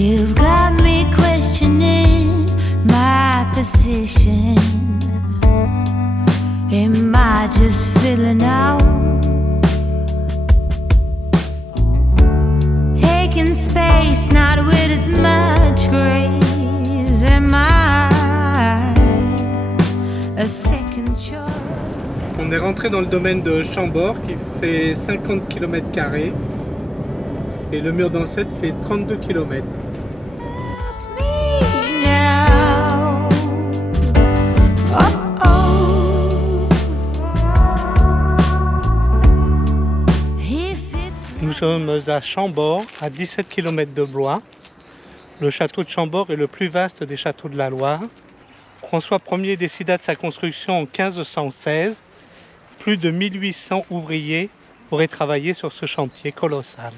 You've got me questioning my position. Am I just filling out? Taking space, not with as much grace. Am I a second choice? On est rentré dans le domaine de Chambord qui fait 50 km² et le mur d'Ancêtre fait 32 km. Nous sommes à Chambord, à 17 km de Blois. Le château de Chambord est le plus vaste des châteaux de la Loire. François Ier décida de sa construction en 1516. Plus de 1800 ouvriers auraient travaillé sur ce chantier colossal.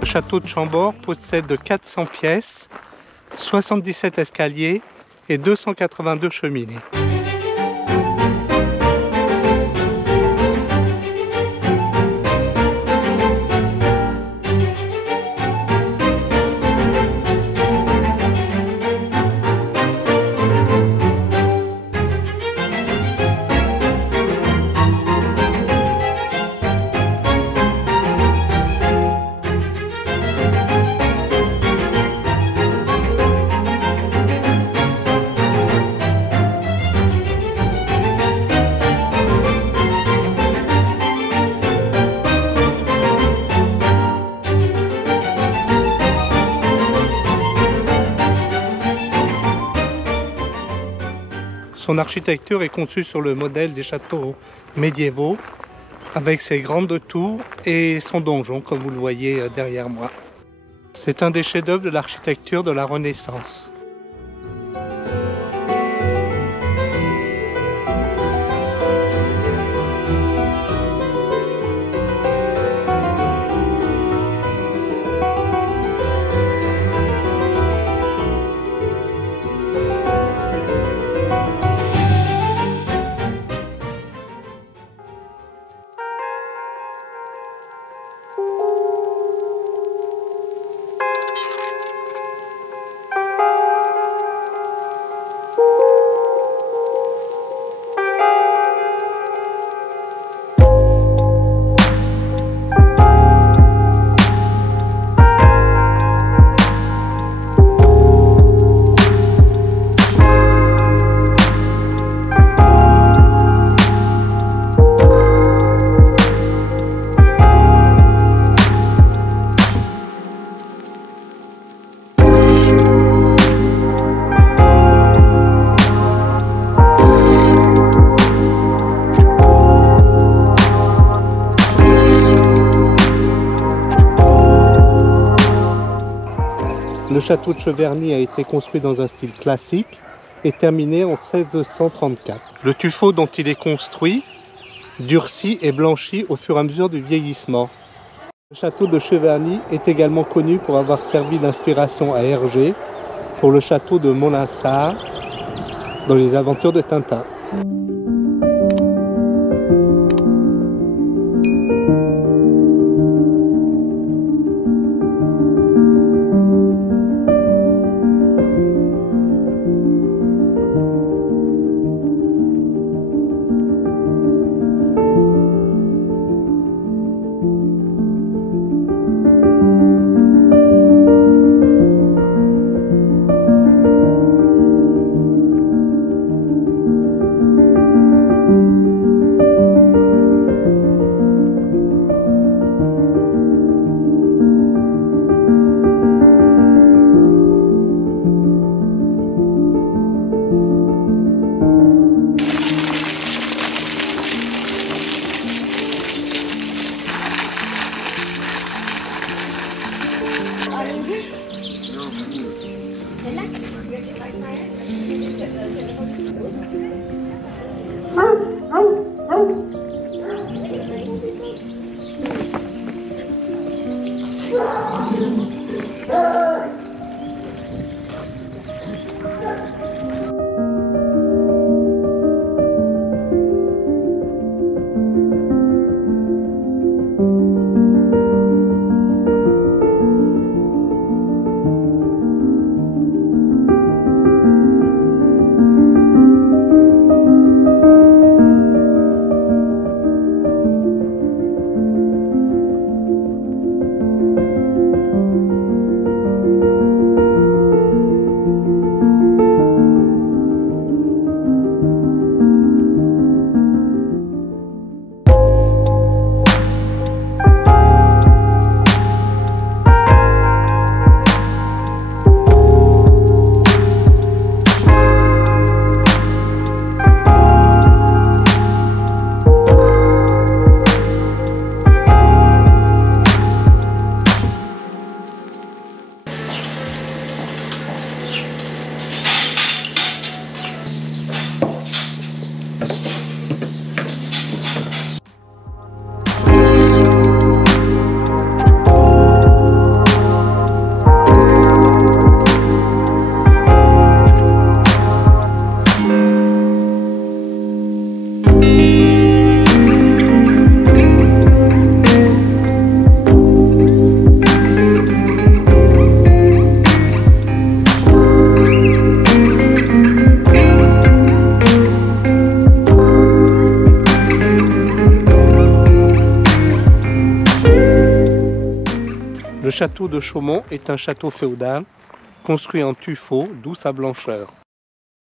Le château de Chambord possède 400 pièces, 77 escaliers et 282 cheminées. Son architecture est conçue sur le modèle des châteaux médiévaux, avec ses grandes tours et son donjon, comme vous le voyez derrière moi. C'est un des chefs-d'œuvre de l'architecture de la Renaissance. Le château de Cheverny a été construit dans un style classique et terminé en 1634. Le tuffeau dont il est construit durcit et blanchit au fur et à mesure du vieillissement. Le château de Cheverny est également connu pour avoir servi d'inspiration à Hergé pour le château de Montsart dans les aventures de Tintin. Le château de Chaumont est un château féodal construit en tuffeau, d'où sa blancheur.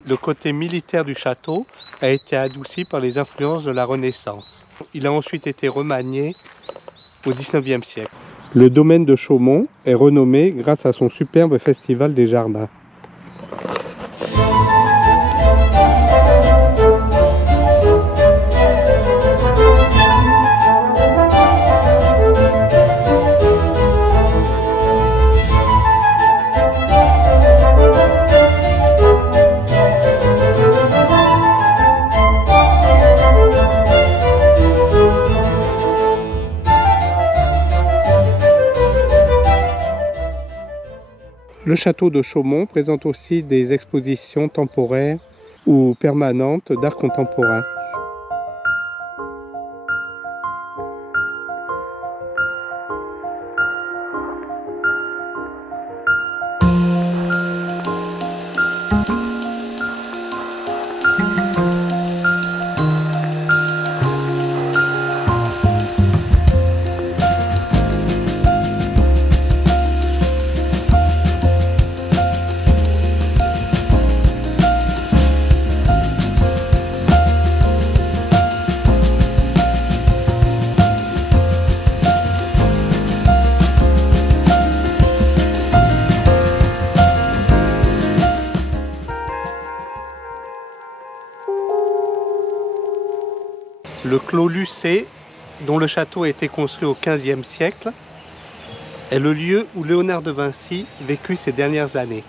Le côté militaire du château a été adouci par les influences de la Renaissance. Il a ensuite été remanié au XIXe siècle. Le domaine de Chaumont est renommé grâce à son superbe festival des jardins. Le château de Chaumont présente aussi des expositions temporaires ou permanentes d'art contemporain. Le clos Lucé, dont le château a été construit au XVe siècle, est le lieu où Léonard de Vinci vécut ses dernières années.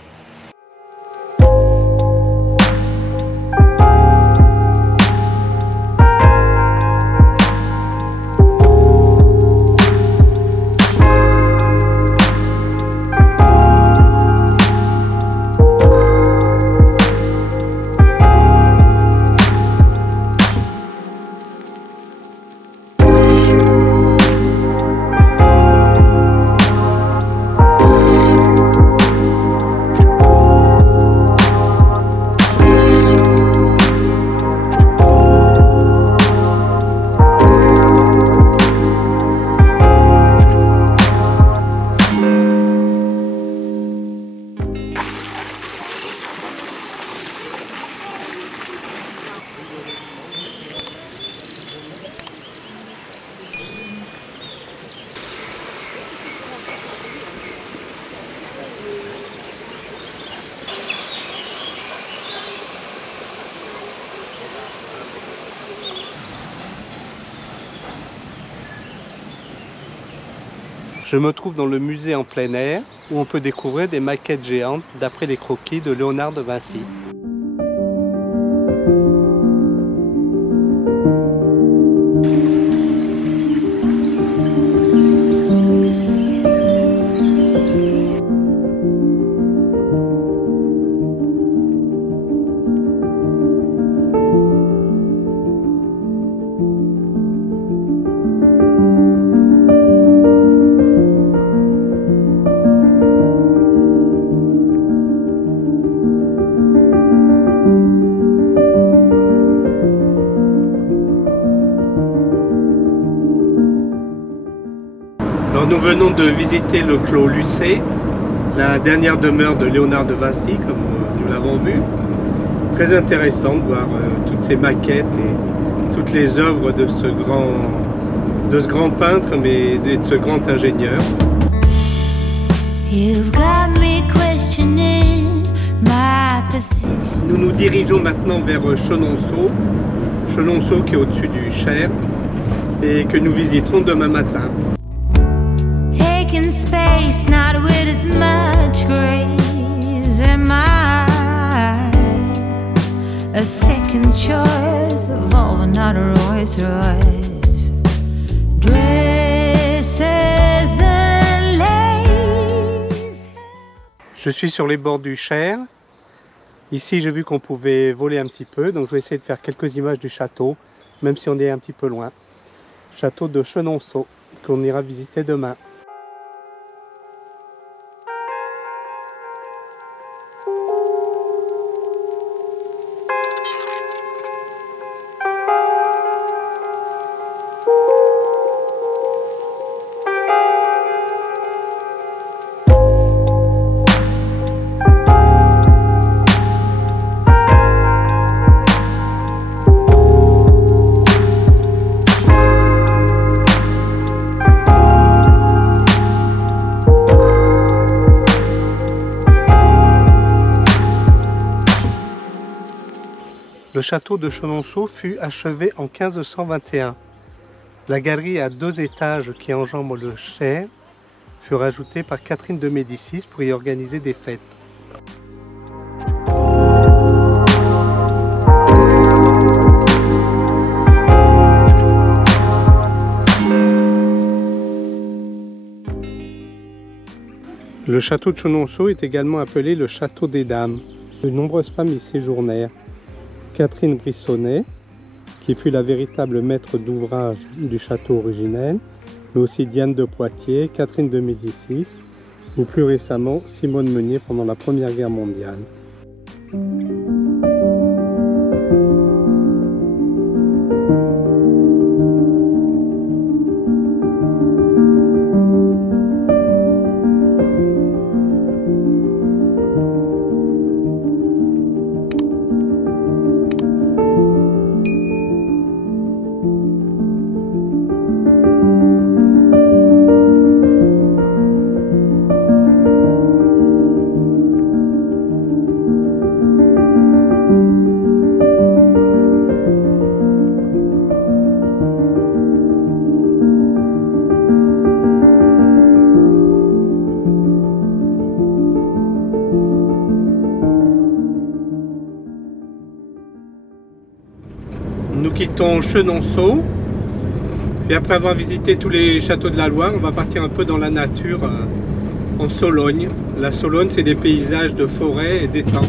Je me trouve dans le musée en plein air où on peut découvrir des maquettes géantes d'après les croquis de Léonard de Vinci. Alors nous venons de visiter le clos Lucé, la dernière demeure de Léonard de Vinci, comme nous l'avons vu. Très intéressant de voir toutes ces maquettes et toutes les œuvres de ce grand peintre, mais de ce grand ingénieur. Nous nous dirigeons maintenant vers Chenonceau, Chenonceau qui est au-dessus du Cher et que nous visiterons demain matin. Space, not with as much grace. Am I a second choice? evolving, not a Rolls Royce. Dresses and lace. Je suis sur les bords du Cher. Ici, j'ai vu qu'on pouvait voler un petit peu, donc je vais essayer de faire quelques images du château, même si on est un petit peu loin. Château de Chenonceau, qu'on ira visiter demain. Le château de Chenonceau fut achevé en 1521. La galerie à 2 étages qui enjambe le Cher fut rajoutée par Catherine de Médicis pour y organiser des fêtes. Le château de Chenonceau est également appelé le château des dames. De nombreuses femmes y séjournèrent. Catherine Brissonnet, qui fut la véritable maître d'ouvrage du château originel, mais aussi Diane de Poitiers, Catherine de Médicis, ou plus récemment Simone Meunier pendant la Première Guerre mondiale. Nous quittons Chenonceau, et après avoir visité tous les châteaux de la Loire, on va partir un peu dans la nature en Sologne. La Sologne, c'est des paysages de forêt et d'étangs.